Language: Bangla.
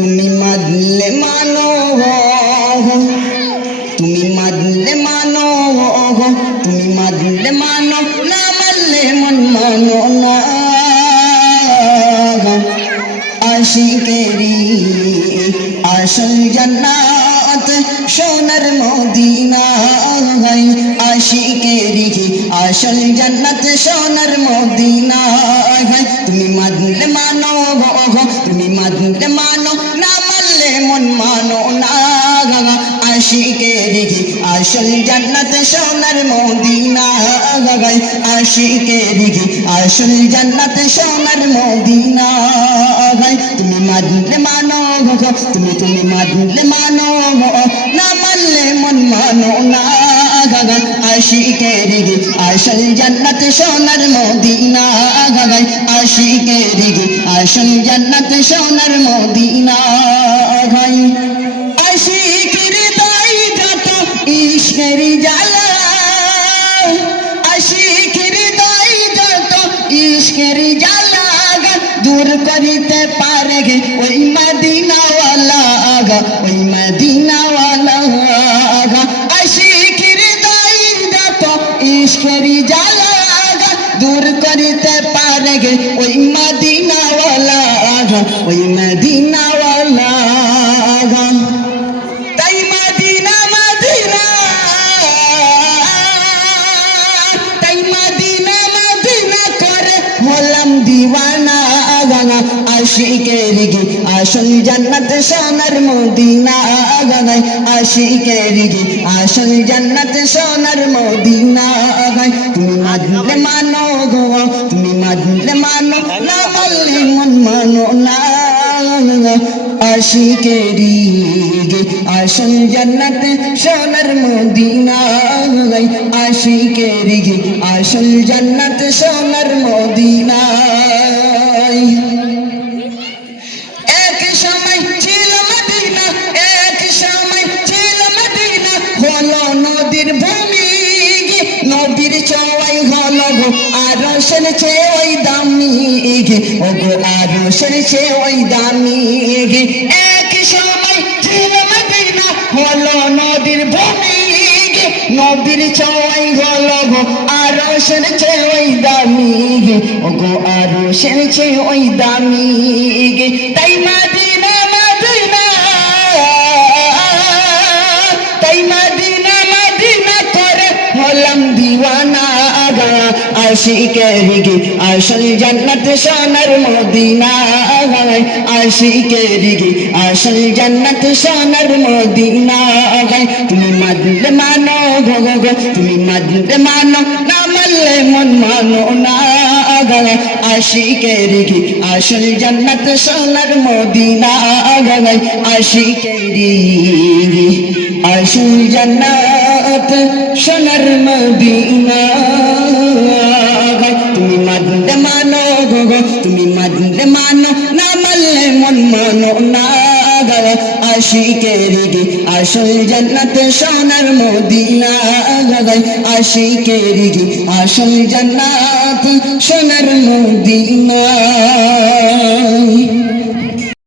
তুমি মানলে মানো, তুমি মানলে মানো, তুমি মানলে মানো, না মানলে মন মানো না। আশিকেরি আসল জান্নাত সোনার মদিনা, আশিকেরি আসল জান্নাত সোনার মদিনা। তুমি মানলে মানো, তুমি মানলে মানো, না মানলে মন মানো না। আশিকেরি আসল জান্নাত সোনার মদিনা, আশিকেরি আসল জান্নাত সোনার মদিনা। তুমি মানলে মানো, তুমি মানলে মানো, না মানলে মন মানো না। আশিকেরি আসল জান্নাত সোনার মদিনা, আশিকেরি আসল জান্নাত সোনার মদিনা। আশিকের দাই যত ইশকের জ্বালা, আশিকের দাই যত ইশকের জ্বালা, দূর করিতে পারে গে ওই মদিনাওয়ালা, ওই মদিনাওয়ালা। আশিকের দাই যত ইশকের জ্বালা, দূর করিতে পারে গে ওই মদিনাওয়ালা, ওই মদিনাওয়ালা। তাই মদিনা মদিনা, তাই মদিনা মদিনা করে হলাম দিওয়ানা। আশিকেরি আসল জান্নাত সোনার মদিনা, আশিকেরি আসল জান্নাত সোনার মদিনা। তুমি মানলে মানো, তুমি মানলে মানো, না মানলে মন মানো না। আশিকেরি আসল জান্নাত সোনার মদিনা, আশিকেরি আসল জান্নাত সোনার মদিনা। এক সময় ছিল মদিনা, এক সময় ছিল মদিনা, হলো নদীর ভূমি, নদীর চওয়াই হলো গো আরশের চেয়ে ওই দামি, ওগো আরশের চেয়ে ওই দামি। এক সময় ছিল মদিনা, হলো নদীর ভূমি, নদীর চওয়াই হলো গো আরশের চেয়ে ওই দামি, ওগো আরশের চেয়ে ওই দামি। তাই মদিনা মদিনা, তাই মদিনা মদিনা করে হলাম দিওয়ানা। আশিকেরি আসল জান্নাত সোনার মদিনা, আশিকেরি আসল জান্নাত সোনার মদিনা। তুমি মানলে মানো, তুমি মানলে মানো, না মানলে মন মানো না। আশিকেরি আসল জান্নাত সোনার মদিনা, আশিকেরি আসল জান্নাত সোনার মদিনা। তুমি মানলে মানো, তুমি মানলে মানো, না মানলে মন মানো না। আশিকেরি আসল জান্নাত সোনার মদিনা, আশিকেরি আসল জান্নাত সোনার মদিনা।